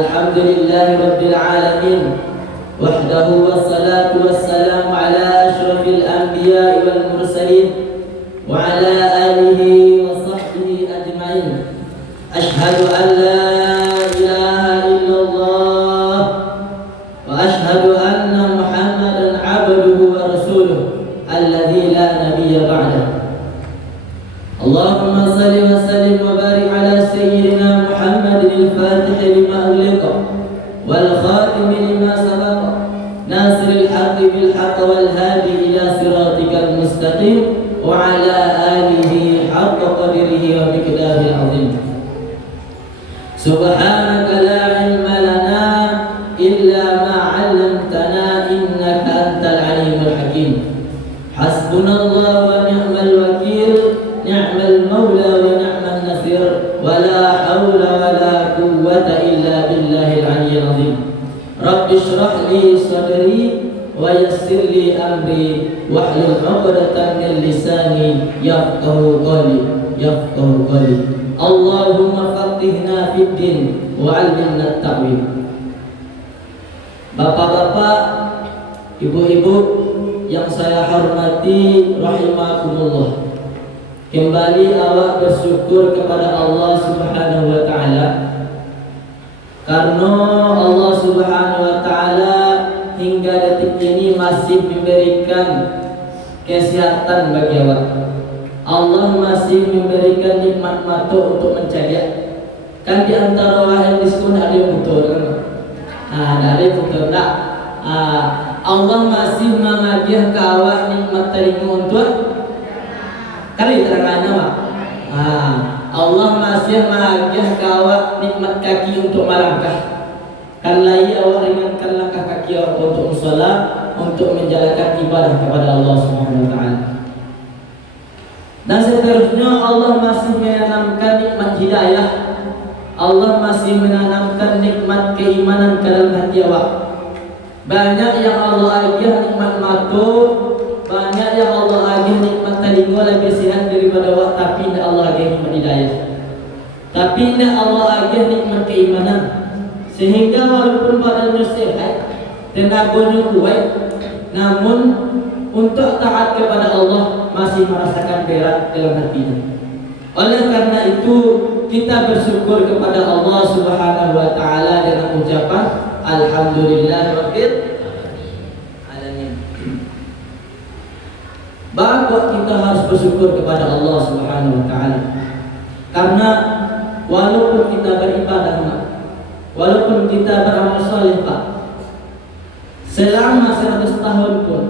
الحمد لله رب العالمين وحده والصلاة والسلام على أشرف الأنبياء والمرسلين وعلى آله وصحبه أجمعين. أشهد أن لا إله إلا الله وأشهد أن محمدا عبده ورسوله الذي لا نبي بعده. اللهم صل وسلم وبارك على سيدنا محمد الفاتح لما أغلق والخاتم لما سبق ناصر الحق بالحق والهادي إلى صراطك المستقيم وعلى آله حق قدره ومقداره العظيم. سبحانك لا علم لنا إلا ما علمتنا إنك أنت العليم الحكيم. حسبنا الله ونعم الوكيل نعم المولى ونعم النصير ولا حول ولا قوة إلا بالله العلي العظيم. رب اشرح لي صدري ويسر لي أمري واحلل عقدة من لساني يفقه قولي. اللهم فقهنا في الدين وعلمنا التأويل. Bapak-bapak, ibu-ibu yang saya hormati rahimakumullah. Kembali awak bersyukur kepada Allah Subhanahu wa taala karena Allah Subhanahu wa taala hingga detik ini masih memberikan kesehatan bagi awak. Allah masih memberikan nikmat mata untuk menjaga. Kan di antara orang yang diskon ada yang betul kan? Ada yang betul tak? Allah masih mengajar ke awak nikmat telinga untuk kali terangannya Pak. Allah masih mengajar ke awak nikmat kaki untuk melangkah. Kan lagi awak ringankan langkah kaki awak untuk sholat, untuk menjalankan ibadah kepada Allah Subhanahu wa taala. Dan seterusnya Allah masih menanamkan nikmat hidayah. Allah masih menanamkan nikmat keimanan ke dalam hati awak. Banyak yang Allah ajar nikmat mata, banyak yang Allah ajar nikmat telinga lebih sehat daripada awak, tapi tidak Allah ajar nikmat hidayah. Tapi tidak Allah ajar nikmat keimanan. Sehingga walaupun badannya sehat, tenaganya kuat, namun untuk taat kepada Allah masih merasakan berat dalam hatinya. Oleh karena itu kita bersyukur kepada Allah Subhanahu wa taala dengan ucapan alhamdulillahirabbil alamin. Bahwa kita harus bersyukur kepada Allah Subhanahu wa taala. Karena walaupun kita beribadah, walaupun kita beramal saleh, selama 100 tahun pun,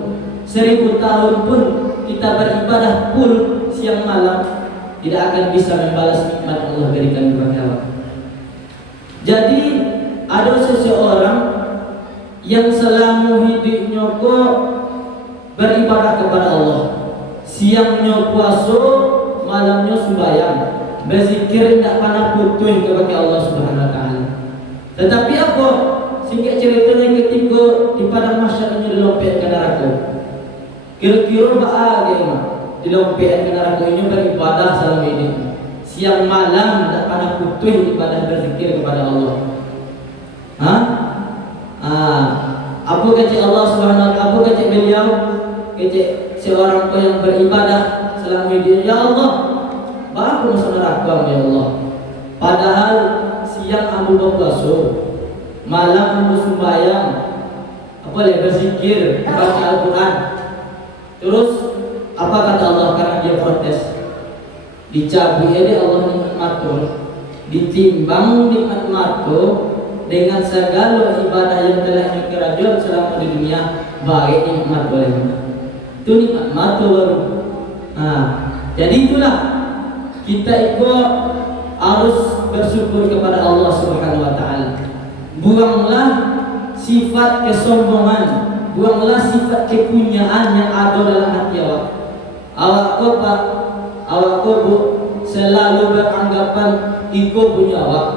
1000 tahun pun kita beribadah pun siang malam, tidak akan bisa membalas nikmat Allah berikan kepada awak. Jadi ada seseorang yang selama hidupnya kok beribadah kepada Allah, siangnya puasa, malamnya sembahyang, berzikir tidak pernah putus kepada Allah Subhanahu wa taala. Tetapi apa? Singkat ceritanya ketika di padang mahsyar ini dilompatkan neraka. Kira-kira bagaimana dilompatkan ke neraka ini beribadah selama ini. Siang malam tidak pernah putus ibadah berzikir kepada Allah. Apa kata Allah Subhanahu wa taala? Apa kata beliau? Kata seorang yang beribadah selama ini, ya Allah, baru masuk neraka ya Allah. Padahal siang ambil berpuasa, malam ambil sembahyang, apa lagi berzikir, baca Al-Quran. Terus apa kata Allah? Karena dia protes, dicabut dia Allah nikmat mata, ditimbang nikmat mata dengan segala ibadah yang telah dikerjakan selama di dunia, baik nikmat boleh. Itu nikmat mata baru. Jadi itulah kita ikut harus bersyukur kepada Allah Subhanahu wa taala. Buanglah sifat kesombongan, buanglah sifat kepunyaan yang ada dalam hati awak. Awak kok selalu beranggapan iko punya awak.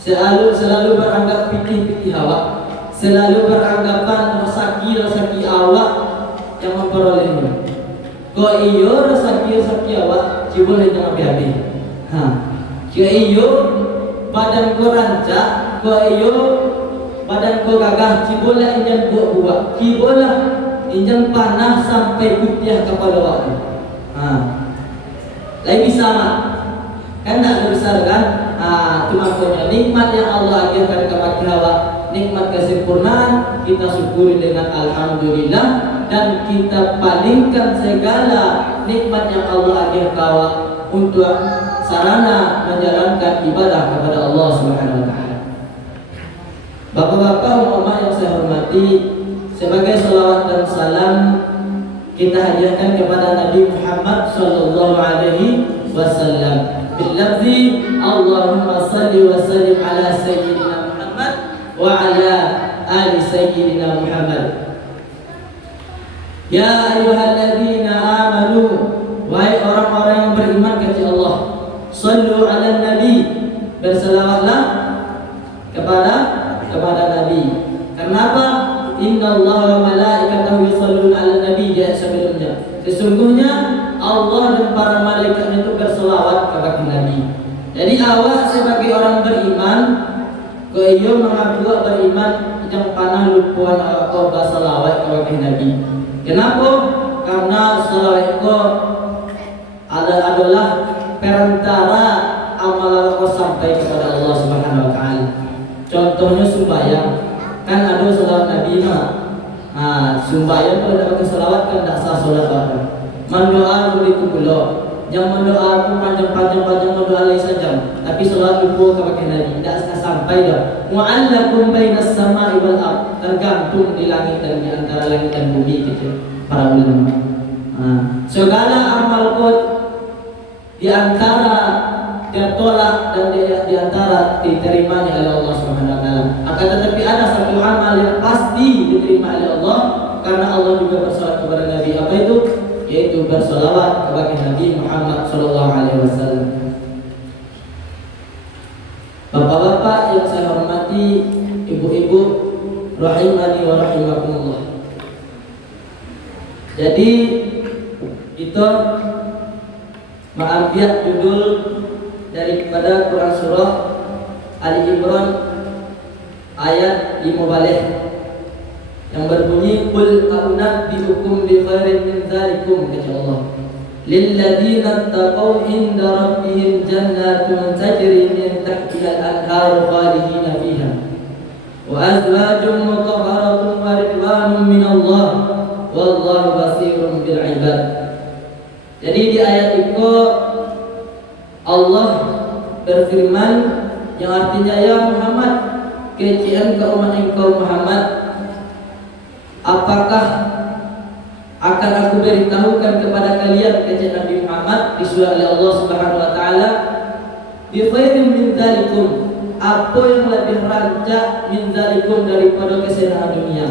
Selalu beranggap pikir awak, selalu beranggapan rezeki awak yang memperolehnya. Kok iyo rezeki awak ciboleh jangan habis. Kok iyo badan ko rancak, ko iyo badan ko gagah cibola injam buah-buah, cibola injam panah sampai putih kepala awak. Lagi sama. Kan tak besar kan? Itu makanya nikmat yang Allah ajarkan kepada awak, nikmat kesempurnaan kita syukuri dengan alhamdulillah dan kita palingkan segala nikmat yang Allah ajarkan awak untuk sarana menjalankan ibadah kepada Allah Subhanahu wa taala. Bapak-bapak umat yang saya hormati, sebagai salawat dan salam kita hadiahkan kepada Nabi Muhammad sallallahu alaihi wasallam. Bilafzi Allahumma salli wa sallim ala sayyidina Muhammad wa ala ali sayyidina Muhammad. Ya ayyuhalladzina amanu, wahai orang-orang yang beriman kepada Allah, sallu ala nabi, berselawatlah kepada Nabi. Kenapa? Inna Allah wa malaikatahu yusalluna ala nabi, ya sebelumnya. Sesungguhnya Allah dan para malaikat itu berselawat kepada Nabi. Jadi awak sebagai orang beriman, kau iyo mengaku beriman yang panah lupuan kau berselawat kepada Nabi. Kenapa? Karena selawat kau adalah perantara amal kau sampai kepada Allah Subhanahu wa taala. Contohnya sembahyang, kan ada selawat Nabi sembahyang kalau dapat selawat kan tak sah solat baru. Mendoa begitu pula. Yang mendoa aku panjang mendoa lagi saja. Tapi selawat lupa kepada Nabi tak sampai dah. Mu'allaqun bainas sama'i wal ardh, tergantung di langit dan di antara langit dan bumi kata para ulama. Segala amal kau di antara tertolak dan di antara diterimanya oleh Allah Subhanahu wa taala. Akan tetapi ada satu amal yang pasti diterima oleh Allah karena Allah juga bersalawat kepada Nabi. Apa itu? Yaitu bersalawat kepada Nabi Muhammad sallallahu alaihi wasallam. Bapak-bapak yang saya hormati, ibu-ibu rahimani wa rahimakumullah. Jadi kita mengambil judul daripada Quran surah Ali Imran ayat 5 balik yang berbunyi qul a'unabbi'ukum bi khairin min dzalikum, kata Allah, lil ladzina taqaw inda rabbihim jannatun tajri min tahtiha al-anhar khalidina fiha wa azwajun mutahharatun wa ridwanun min Allah wallahu basirun bil ibad. Jadi di ayat itu Allah berfirman yang artinya, ya Muhammad, kecian ke umat engkau Muhammad, apakah akan aku beritahukan kepada kalian, kata Nabi Muhammad disuruh oleh Allah Subhanahu wa taala, bi khairin min dzalikum, apa yang lebih rancak min dzalikum daripada kesenangan dunia.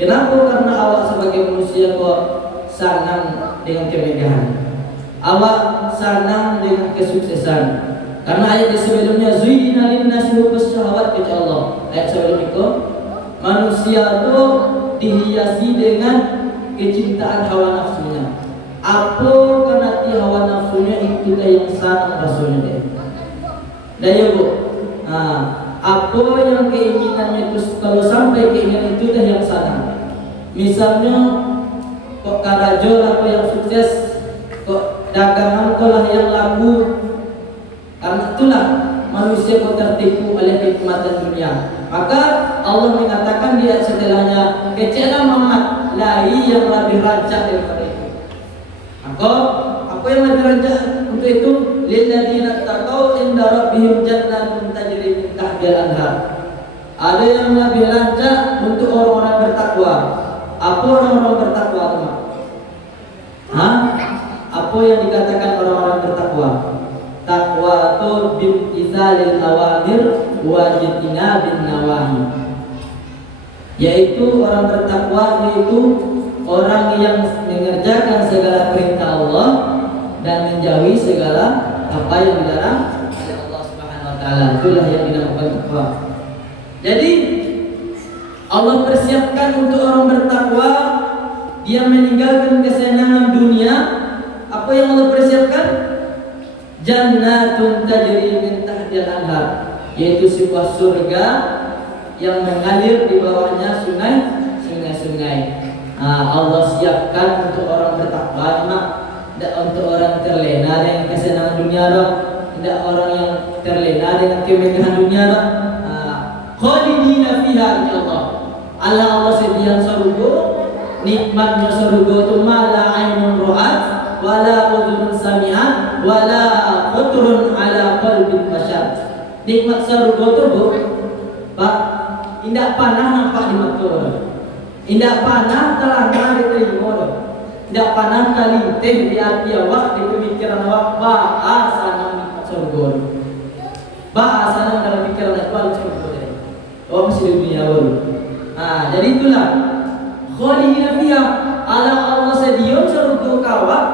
Kenapa? Karena awak sebagai manusia kok senang dengan kemegahan, awak senang dengan kesuksesan. Karena ayat sebelumnya zuyyina lin-nasi hubbus syahawat, kata Allah. Ayat sebelum itu manusia itu dihiasi dengan kecintaan hawa nafsunya. Apa karena hawa nafsunya itu yang senang rasulnya dia. Dan ya bu, apa yang keinginannya itu, kalau sampai keinginan itu dah yang senang. Misalnya kok karajo apa yang sukses, kok dagangan kau lah yang laku. Karena itulah manusia kau tertipu oleh kenikmatan dunia. Maka Allah mengatakan dia setelahnya, kecela Muhammad lagi yang lebih rancak daripada itu. Maka apa yang lebih rancak untuk itu? Lil ladzina taqaw inda rabbihim jannatun tajri min tahtiha al-anhar. Ada yang lebih rancak untuk orang-orang bertakwa. Apa orang-orang bertakwa itu? Apa yang dikatakan orang-orang bertakwa? Takwa itu bimtithalil awamir wa jtinabin nawahi. Yaitu orang bertakwa yaitu orang yang mengerjakan segala perintah Allah dan menjauhi segala apa yang dilarang oleh Allah Subhanahu wa taala. Itulah yang dinamakan takwa. Jadi Allah persiapkan untuk orang bertakwa, dia meninggalkan kesenangan dunia. Apa yang Allah persiapkan? Jannatun tajri min tahtiha al-anhar. yaitu sebuah surga yang mengalir di bawahnya sungai-sungai. Allah siapkan untuk orang bertakwa, mak. Tidak untuk orang terlena dengan kesenangan dunia dah. Tidak orang yang terlena dengan kemegahan dunia dah. Khalidina fiha ya Allah. Allah sediakan surga, nikmatnya surga itu mala ainun ra'at wala udhun sami'at wala khutrun ala qalbin bashar. Nikmat surga itu bu, Pak, indah panah nampak di mata orang. Indah panah terangkan diterima orang. Indah panah kalinteh di hati awak, di pemikiran awak, bahasa nikmat surga. Bahasa dalam pikiran awak surga. Oh masih di dunia baru. Jadi itulah khalidina fiha. Allah sediakan surga kawak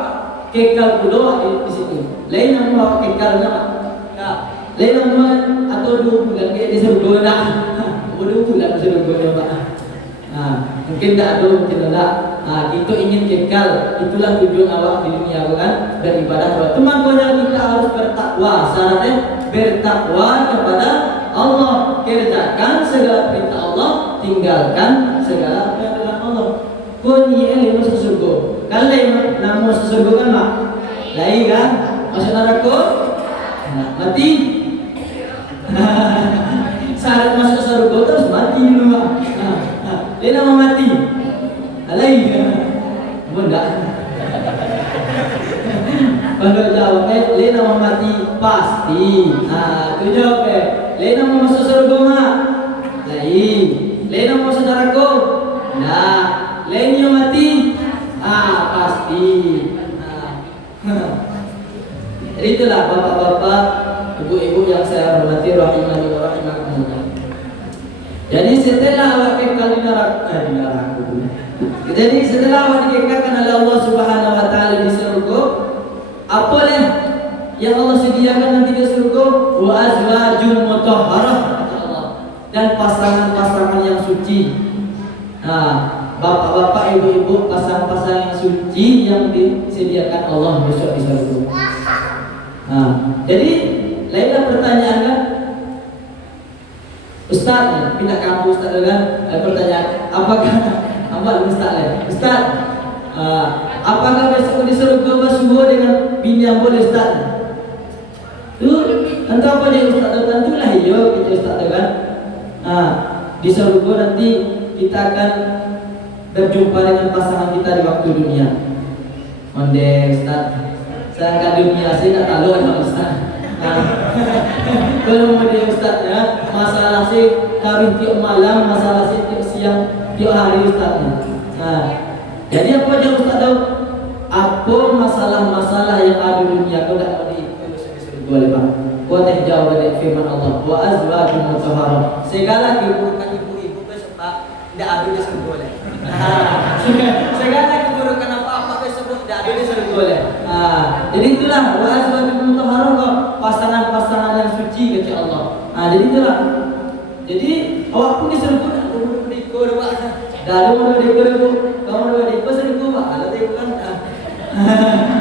kekal pula di situ. Lain nama kekalnya lain nama atau 2 bulan kayak di surga dah. 2 bulan di surga Pak. Mungkin tak ada, mungkin tak. Kita ingin kekal. Itulah tujuan awak di dunia bukan beribadah. Makanya kita harus bertakwa. Syaratnya bertakwa kepada Allah, kerjakan segala perintah Allah, tinggalkan segala perintah Allah. Kau ni elok masuk surga. Kalau nak masuk surga kan mak, lain kan? Masuk neraka, mati. Syarat masuk surga terus mati dulu mak. Dia nama mati, lain kan? Bunda. Kalau jawabnya, dia nama mati pasti. Tu jawabnya. Lain nama masuk surga mak, lain. Lain nama masuk neraka, nah. Lain yang mati, pasti. Jadi itulah bapak-bapak, ibu-ibu yang saya hormati, rahimani wa rahimakumullah. Jadi setelah awak kekal di neraka, jadi setelah awak dikekalkan oleh Allah Subhanahu Wa Taala di surga, apa yang Allah sediakan nanti di surga? Wa azwajun mutahharah, kata Allah, dan pasangan-pasangan yang suci. Bapak-bapak, ibu-ibu, pasangan-pasangan yang suci yang disediakan Allah besok di surga. Jadi lainlah pertanyaan kan, Ustaz, pindah kampus Ustaz kan? Pertanyaan, apakah Ustaz, apakah besok di surga bersuara dengan bini yang boleh Ustaz? Entah apa dia Ustaz, tentulah iya kita Ustaz kan? Di surga nanti kita akan berjumpa dengan pasangan kita di waktu dunia. Onde Ustaz, saya kat dunia saya tak tahu sama Ustaz. Kalau mau dia Ustaz ya, masalah saya kawin tiap malam, masalah saya tiap siang, tiap hari Ustaz. Jadi apa yang Ustaz tahu? Apa masalah-masalah yang ada di dunia kau tak boleh boleh bang. Kau tak jauh dari firman Allah. Wa azwajun mutahharah. Segala keburukan ibu-ibu besok tak tidak ada di surga boleh. Segala keburukan apa-apa tersebut tidak ada di surga boleh. Jadi itulah wa azwajun mutahharah, pasangan-pasangan yang suci kata Allah. Jadi itulah. Jadi awak pun di surga tak perlu berikut Pak. Dah ada mau berikut dulu. Kamu mau berikut surga Pak. Kalau tak kan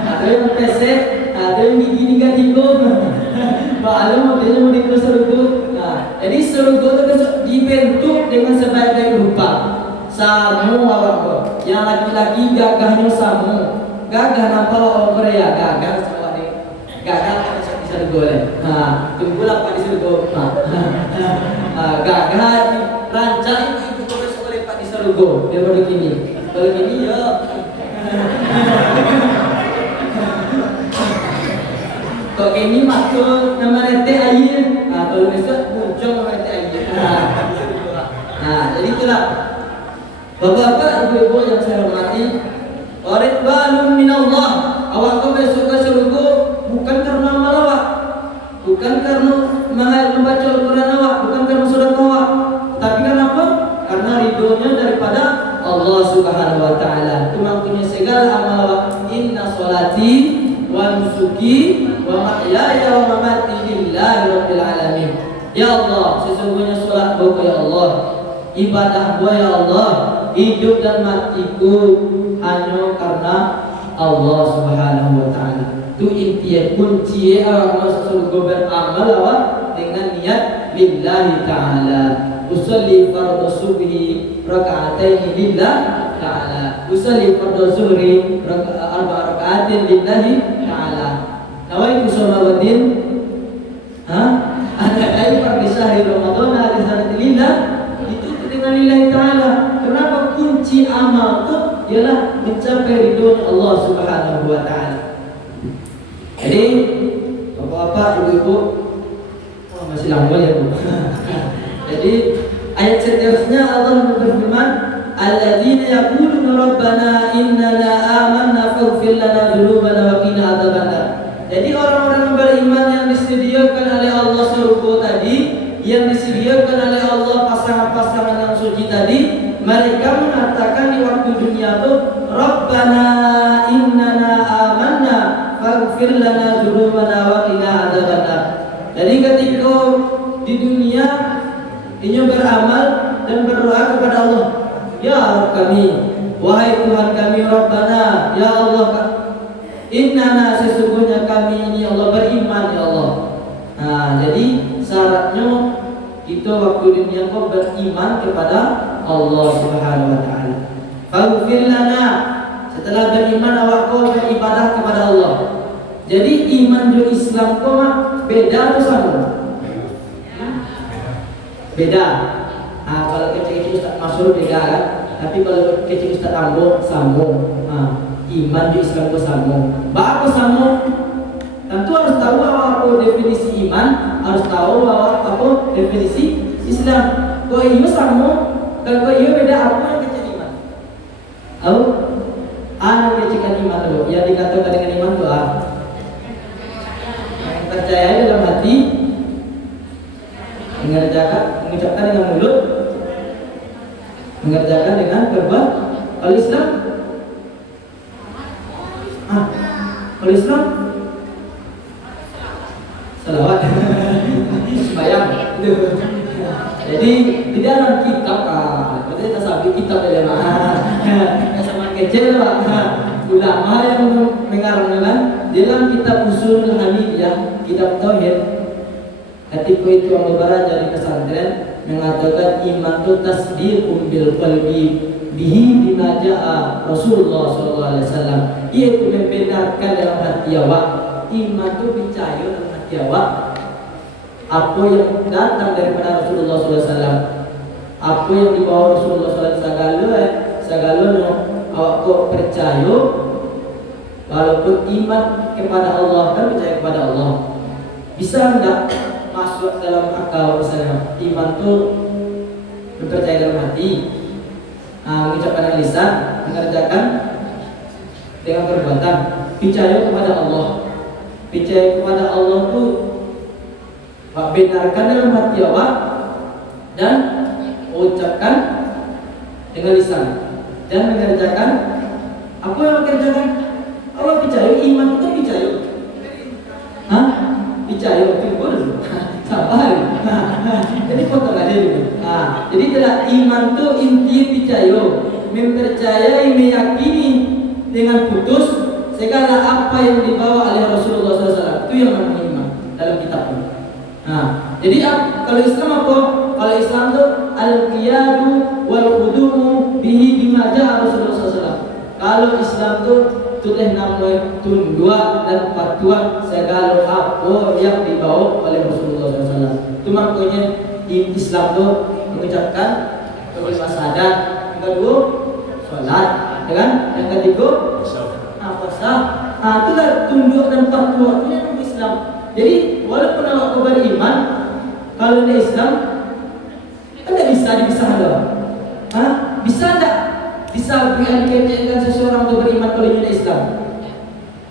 ada yang pesek, ada yang gigi tiga. Pak Alu mau dia mau berikut surga. Jadi surga itu dibentuk dengan sebaik-baik rupa. Samu awak yang laki-laki gagahnya samu, gagah nampak orang Korea, gagah sama dia, gagah bisa digoleh. Tunggulah pak di surga. Gagah rancang itu besok oleh pak di surga. Daripada kini, kalau kini ya. Kalau kini maksud nama rete air, kalau besok muncul rete air. Jadi itulah. Bapak-bapak, ibu-ibu yang saya hormati, ridwanun minallah. Awak kau besok ke surga bukan karena amal awak, bukan karena membaca Al-Quran awak, bukan karena surat awak, tapi karena apa? Karena ridhonya daripada Allah Subhanahu Wa Taala. Itu maksudnya segala amal awak. Inna sholati wa nusuki wa mahyaya wa mamati lillahi rabbil alamin. Ya Allah, sesungguhnya solatku ya Allah, ibadahku ya Allah, hidup dan matiku hanya karena Allah Subhanahu Wa Taala. Itu intinya kunci awak masuk surga beramal awak dengan niat lillahi ta'ala. Usolli fardhu subhi raka'ataini lillahi ta'ala. Usolli fardhu zuhri arba'a raka'atin lillahi ta'ala. Nawaitu sholawatin ada fardhu syahri Ramadan hari sanati lillah, itu dengan lillahi ta'ala. Kenapa? Kunci amal itu ialah mencapai ridho Allah Subhanahu wa ta'ala. Jadi bapak-bapak, ibu-ibu, masih lama ya Bu. Jadi ayat seterusnya Allah berfirman, alladzina yaquluna rabbana innana amanna faghfir lana dzunubana wa qina adzabannar. Jadi orang-orang yang beriman yang disediakan oleh Allah surga tadi, yang disediakan oleh Allah pasangan-pasangan yang suci tadi, mereka mengatakan di waktu dunia itu, rabbana innana amanna faghfir lana dzunubana wa qina adzabannar. Jadi ketika di dunia ini beramal dan berdoa kepada Allah, ya Rabb kami, wahai Tuhan kami, Rabbana, ya Allah, innana sesungguhnya kami ini Allah beriman ya Allah. Nah, jadi syaratnya kita waktu dunia kau beriman kepada Allah Subhanahu wa ta'ala. Faghfir lana, setelah beriman awak kau beribadah kepada Allah. Jadi iman dan Islam kau beda atau sama? Beda. Nah, kalau kecil-kecil Ustaz Masyur beda kan? Tapi kalau kecil Ustaz Ambo sambung. Iman di Islam itu sambung. Apa sambung? Tentu harus tahu apa definisi iman, harus tahu apa definisi Islam. Kalau iman sambung, kalau iya beda apa yang kecil iman? Tahu? Yang kecil iman itu, yang dikatakan dengan iman itu yang percaya dalam hati, mengucapkan dengan mulut, mengerjakan dengan perbuatan. Kalau Islam, kalau Islam, salawat, sembahyang. Jadi di dalam kitab, berarti kita sabit kitab dari mana? Sama kecil ulama yang mengarangkan dalam kitab Ushul Hamidiyah, kitab Tauhid. Ketika itu yang berbara dari pesantren mengatakan iman itu tasdiqum bil qalbi bihi bima jaa Rasulullah sallallahu alaihi wasallam, yaitu membenarkan dalam hati awak. Iman itu percaya dalam hati awak apa yang datang daripada Rasulullah sallallahu alaihi wasallam, apa yang dibawa Rasulullah sallallahu alaihi wasallam, segala awak kok percaya. Walaupun iman kepada Allah kan percaya kepada Allah, bisa enggak masuk dalam akal misalnya iman itu percaya dalam hati, mengucapkan dengan lisan, mengerjakan dengan perbuatan, percaya kepada Allah. Percaya kepada Allah itu benarkan dalam hati awak dan ucapkan dengan lisan dan mengerjakan apa yang mengerjakan. Allah percaya, iman itu percaya. Percaya betul. Sabar. Jadi potong aja dulu. Jadi tidak, iman itu inti percaya, mempercayai, meyakini dengan putus segala apa yang dibawa oleh Rasulullah SAW. Itu yang namanya iman dalam kitab ini. Jadi kalau Islam apa? Kalau Islam itu al-qiyadu wal khudumu bihi bima ja'a Rasulullah SAW. Kalau Islam itu tulis nama tunduk dan patuh segala apa yang dibawa oleh Rasulullah SAW. Itu makanya Islam itu mengucapkan kelima syahadat, yang kedua sholat, kan? Yang ketiga puasa. Itulah tunduk dan patuh, itu yang Islam. Jadi walaupun awak beriman, kalau di Islam kan tidak bisa dipisahkan. Bisa tak? Bisa dikaitkan seseorang untuk beriman kalau dia Islam?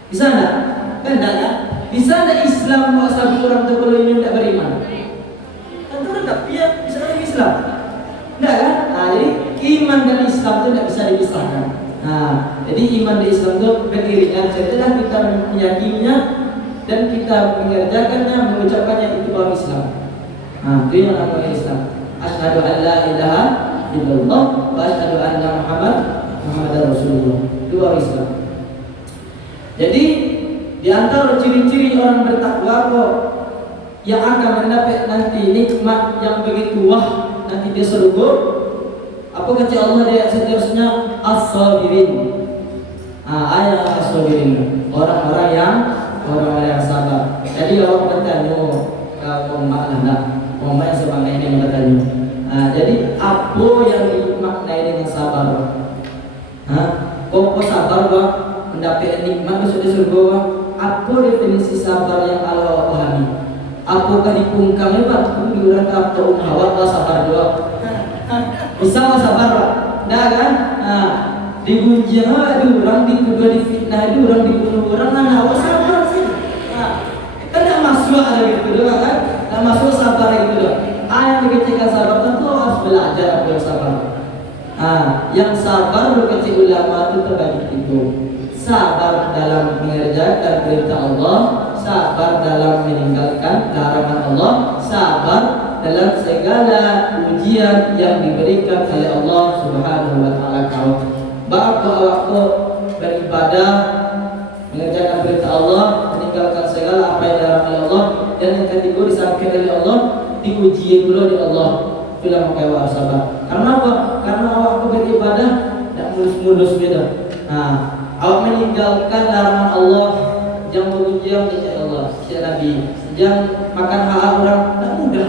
Bisa tak? Kan tak ya? Bisa tak Islam buat satu orang untuk kalau dia tidak beriman? Tentu tak. Ya, bisa lagi Islam. Tidak kan? Jadi iman dan Islam itu tidak bisa dipisahkan. Jadi iman dan Islam itu beriringan. Setelah kita meyakininya dan kita mengerjakannya, mengucapkannya, itu baru Islam. Itu yang namanya Islam. Asyhadu an la ilaha illallah wa asyhadu anna Muhammadar Rasulullah. Itu baru Islam. Jadi di antara ciri-ciri orang bertakwa kok yang akan mendapat nanti nikmat yang begitu wah nanti di surga. Apa kata Allah di ayat seterusnya? As-sabirin. Ayat as-sabirin, orang-orang yang sabar. Jadi Allah bertanya, umat lah, umat yang sebanyak ini bertanya. Jadi apa yang dimaknai dengan sabar? Kok sabar bah mendapat nikmat sudah surga bah? Apa definisi sabar yang Allah pahami? Apakah dipungkam bah? Diurang apa umhawat bah sabar doa? Bisa bah sabar bah? Dah kan? Digunjing diurang, dituduh, difitnah diurang, dibunuh orang, awak sabar sih. Kan tak masuk ada gitu doang kan? Tak masuk sabar gitu doang. Yang dikecilkan sabar tentu harus belajar apa yang sabar. Yang sabar berkecil ulama itu terbagi itu. Sabar dalam mengerjakan perintah Allah, sabar dalam meninggalkan larangan Allah, sabar dalam segala ujian yang diberikan oleh Allah Subhanahu wa taala. Waktu beribadah, mengerjakan perintah Allah, meninggalkan segala apa yang dilarang oleh Allah, dan yang ketiga disampaikan oleh Allah, diuji dulu di Allah. Itulah makanya awak sabar. Karena apa? Karena awak beribadah tak mulus-mulus beda. Awak meninggalkan larangan Allah, jangan berujian kepada Allah, kepada Nabi, jangan makan hak orang, tak mudah.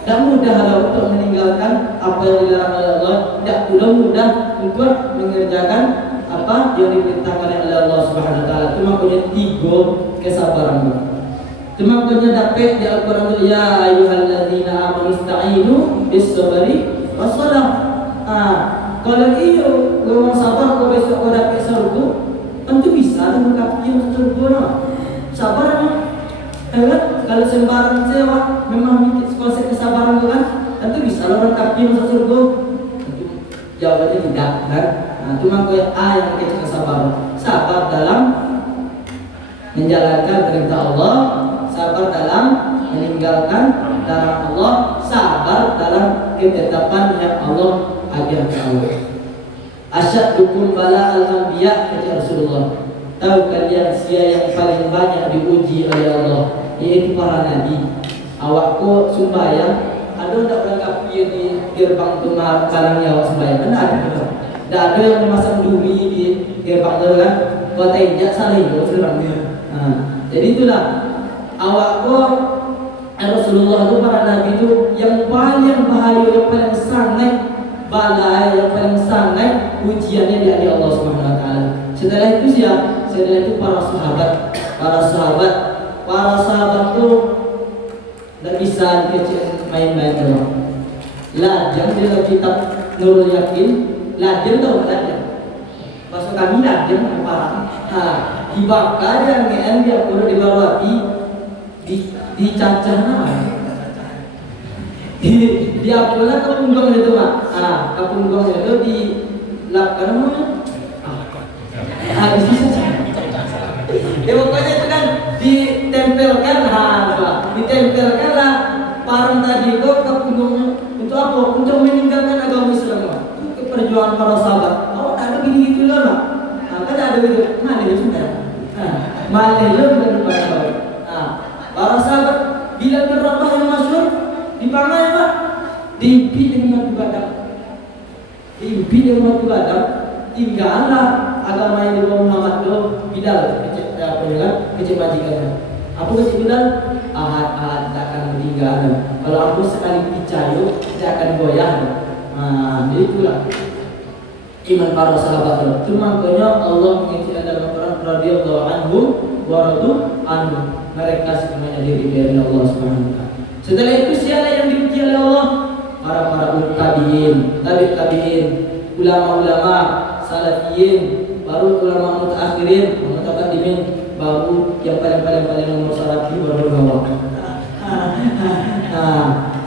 Tak mudah untuk meninggalkan apa yang dilarang oleh Allah, tak pula mudah untuk mengerjakan apa yang diperintahkan oleh Allah Subhanahu wa taala. Itu makanya 3 kesabaran. Itu makanya dapat di Al-Qur'an itu ya ayyuhalladzina amanu ista'inu bis-sabri was-shalah. Kalau iyo orang sabar kau besok kau dapat surga, tentu bisa mengungkap yang surga. Sabar memang. Kalau sembarang sewa memang konsep kesabaran itu kan, tentu bisa orang kaki masuk surga. Tentu jawabannya tidak kan. Cuma kayak yang kecil kesabaran. Sabar dalam menjalankan perintah Allah, sabar dalam meninggalkan larangan Allah, sabar dalam ketetapan yang Allah ajarkan. Asyaddukum bala al-anbiya kata Rasulullah. Tahu kalian siapa yang paling banyak diuji oleh Allah? Yaitu para nabi. Awakku sembahyang, ada tak berangkat di gerbang tu kalangnya awak sembahyang? Mana ada? Tak ada yang memasang duri di gerbang tu kan? Kau tidak salah itu sebenarnya. Jadi itulah awakku Rasulullah itu, para nabi itu yang paling bahaya, yang paling sangat balai, yang paling sangat ujiannya di Allah Subhanahu wa taala. Setelah itu siapa? Setelah itu para sahabat. Para sahabat itu tidak bisa kecil main-main doang. Lajang dalam kitab Nurul Yakin, lajang tahu lajang. Maksud kami lajang parang. Dibakar yang dia perlu dibawa api, dicacah nama. Dia pula kepunggong itu mak. Kepunggong itu di lakukan mana? Di sini saja. Ya pokoknya itu kan ditempelkan, ditempelkanlah parang tadi itu ke punggungnya. Untuk apa? Untuk meninggalkan agama Islam. Itu perjuangan para sahabat. Oh, ada gini-gitu lah mak. Kan ada gitu. Mana itu sebenarnya? Mana lebih daripada para sahabat bila berapa yang masyhur dipanggil apa? Diimpi dengan batu badak. Diimpi dengan batu badak. Tinggallah agama yang dibawa Muhammad itu Bilal kecil majikannya. Aku kecil Bilal ahad tak akan meninggal. Kalau aku sekali percaya tidak akan goyah. Jadi itulah iman para sahabat. Itu makanya Allah mengingatkan dalam Al-Quran radhiyallahu anhum wa radu anhu. Mereka semuanya diri dari Allah Subhanahu wa taala. Setelah itu siapa yang diuji oleh Allah? Para tabi'in, tabi'in, ulama-ulama, salafiyin, baru ulama mutaakhirin, mutaqaddimin, baru yang paling nomor salafi baru bawah.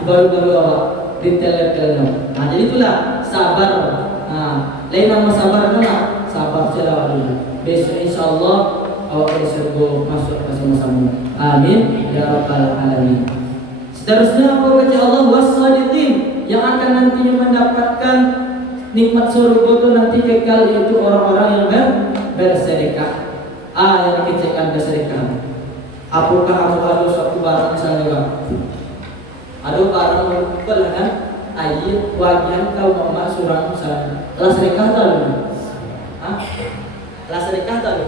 Baru bawah detail-detailnya. Jadi itulah sabar. Lain nama sabar adalah sabar selawat dulu. Besok insyaallah awak surga masuk bersama-sama. Amin ya rabbal alamin. Seterusnya apa kata Allah? Was-sadiqin, yang akan nantinya mendapatkan nikmat surga itu nanti kekal, yaitu orang-orang yang bersedekah. Yang dikecilkan bersedekah. Apakah kamu ada suatu barang misalnya bang? Ada barang pelangan ayat wajian kau mama surang misalnya. Telah sedekah tak lu? Hah? Telah sedekah tak lu?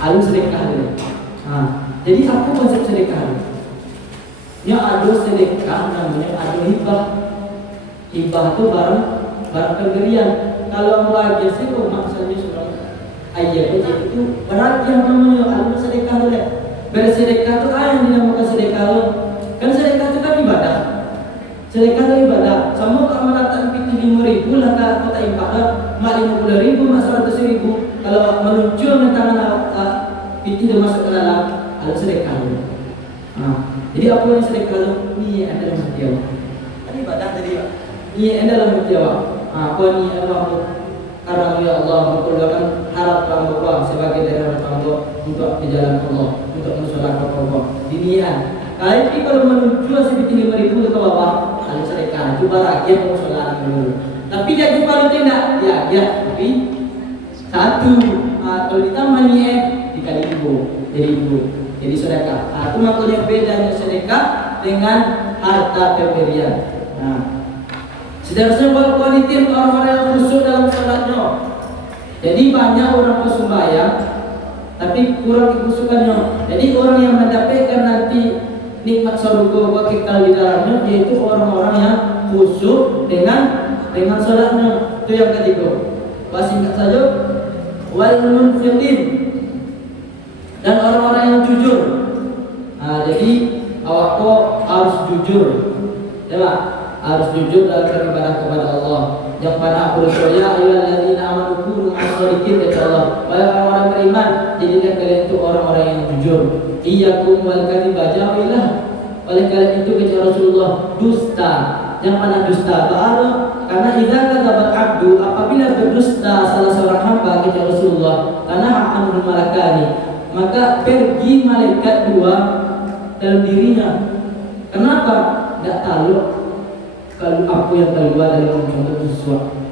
Alu sedekah lu. Jadi apa konsep sedekah lu? Ya ada sedekah namanya ada hibah. Hibah itu barang pemberian. Kalau wajian sih kau maksudnya surang ayat itu berakhir namanya alu sedekah lu deh. Bersedekah itu yang dinamakan sedekah lu. Kan sedekah itu kan ibadah. Sedekah itu ibadah. Sama kalau mendatang piti 5.000 lah kata ibadah, mak 50.000, mak 100.000. Kalau meluncur tangan piti itu masuk ke dalam ada sedekah itu. Jadi apa yang sedekah itu? Ini adalah hati awak. Kan ibadah tadi pak. Ini adalah hati awak. Apa ni Allah karena ya Allah berkeluarkan harapan Allah sebagai dari harapan Allah untuk di jalan Allah, untuk mensolatkan Allah. Dinian. Kalau menuju seperti 5.000 ke bawah, ada sedekah itu bahagia mensolatkan dulu. Tapi dia jumpa tidak, ya, tapi satu. Kalau ditambah ni dikali 2, jadi 2, jadi sedekah. Itu makanya bedanya sedekah dengan harta pemberian. Seharusnya buat kualitas orang-orang yang khusyuk dalam sholatnya. Jadi banyak orang bersembahyang tapi kurang kekhusyukannya. Jadi orang yang mendapatkan nanti nikmat surga kekal di dalamnya yaitu orang-orang yang khusyuk dengan sholatnya. Itu yang ketiga. Singkat saja, wal munfiqin, dan orang-orang yang jujur. Jadi awak harus jujur, ya Pak? Harus jujur dalam beribadah kepada Allah. Yang pada aku berdoa, ayyuhalladzina amanu kunu ma'as-shadiqin, kata Allah. Wahai orang-orang beriman, jadilah kalian itu orang-orang yang jujur. Iyyakum wal kadhiba, jauhilah oleh kalian itu kata Rasulullah dusta. Yang mana dusta? Baru karena idza kadzaba abdu, apabila berdusta salah seorang hamba kata Rasulullah, karena anul malakani, maka pergi malaikat 2 dalam dirinya. Kenapa? Tidak tahu kalau apa yang keluar dalam contoh sesuatu.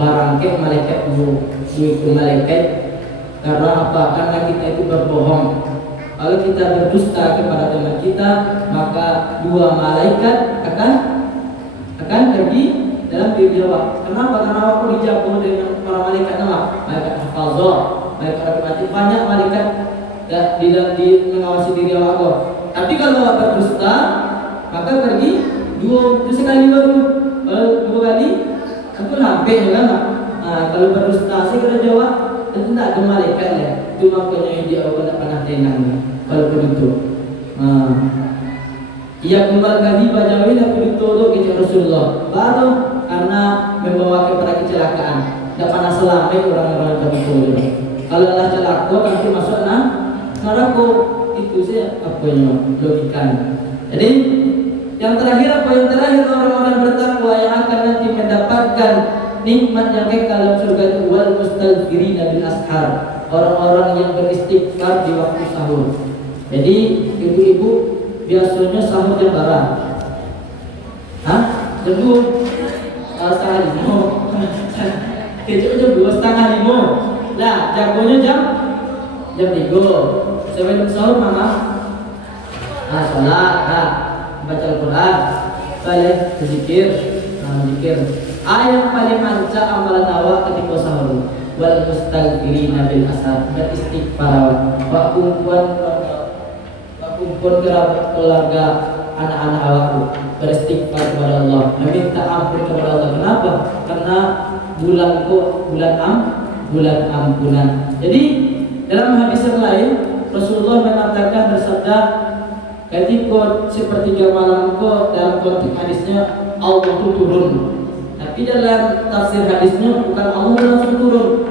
Barangkali malaikat itu malaikat karena apa? Karena kita itu berbohong. Kalau kita berdusta kepada teman kita, maka 2 malaikat akan pergi dalam diri awak. Kenapa? Karena aku dijaga dengan para malaikat nama, malaikat hafazah, malaikat rahmati, banyak malaikat di mengawasi diri awak. Tapi kalau awak berdusta, maka pergi 2 sekali baru, 2 kali, aku hampir kan? Kalau berdusta sih kena jawab, tentu tak ada malaikat ya. Itu makanya dia awak tak pernah tenang kalau begitu. Ia kembali kali bacain aku dituduh ke Rasulullah. Baru karena membawa kepada kecelakaan. Tidak pernah selamat orang-orang tertentu. Kalau Allah celaka nanti masuk neraka. Itu sih apa yang logikanya. Jadi yang terakhir apa? Yang terakhir orang-orang bertakwa yang akan nanti mendapatkan nikmat yang kekal dalam surga itu wal mustaghfirina bil ashar. Orang-orang yang beristighfar di waktu sahur. Jadi ibu-ibu biasanya sahur jam berapa? Jam 2:30. Jam 2:30. Lah, jagonya jam 3. Sebelum sahur mana? Salat, baca Al-Quran, balik berzikir, zikir. Yang paling manca amalan awak ketika sahur. Wal mustaghfirina bil ashar, beristighfar. Wa kumpul kerabat keluarga anak-anak awakku beristighfar kepada Allah, meminta ampun kepada Allah. Kenapa? Karena bulan ampunan. Jadi dalam hadis yang lain Rasulullah mengatakan bersabda, ketika sepertiga malam dalam konteks hadisnya Allah itu turun. Tapi dalam tafsir hadisnya bukan Allah langsung turun,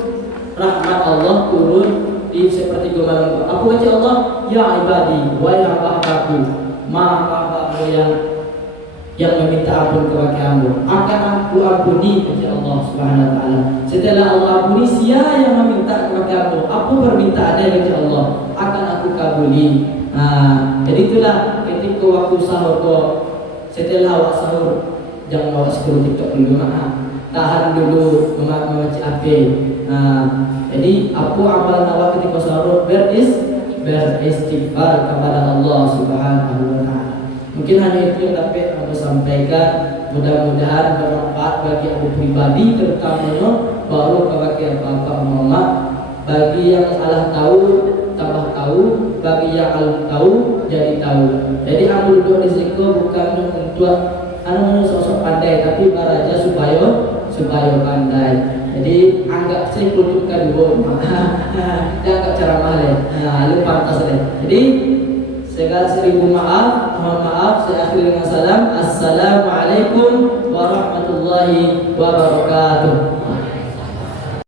rahmat Allah turun di sepertiga malam. Apa kata Allah? Ya ibadi, wahai hamba-hambaku, maha yang meminta ampun kepada kamu, akan aku ampuni, kata Allah Subhanahu wa taala. Setelah Allah ampuni, siapa yang meminta kepada kamu? Apa permintaannya, kata Allah? Akan aku kabuli. Jadi itulah ketika waktu sahur setelah awak sahur jangan bawa scroll TikTok dulu, tahan dulu membaca HP. Jadi apa amalan awak ketika sahur? beristighfar kepada Allah Subhanahu wa taala. Mungkin hanya itu yang dapat aku sampaikan. Mudah-mudahan bermanfaat bagi aku pribadi, terutamanya baru bagi bapak mama. Bagi yang salah tahu tambah tahu, bagi yang alim tahu jadi tahu. Jadi aku duduk di sini bukan untuk sosok pandai, tapi baraja supaya pandai. Jadi anggap saya kulturkan dulu, anggap ceramah deh. Nah, lu pantas deh. Jadi segala seribu maaf, mohon maaf. Saya akhiri dengan salam. Assalamualaikum warahmatullahi wabarakatuh.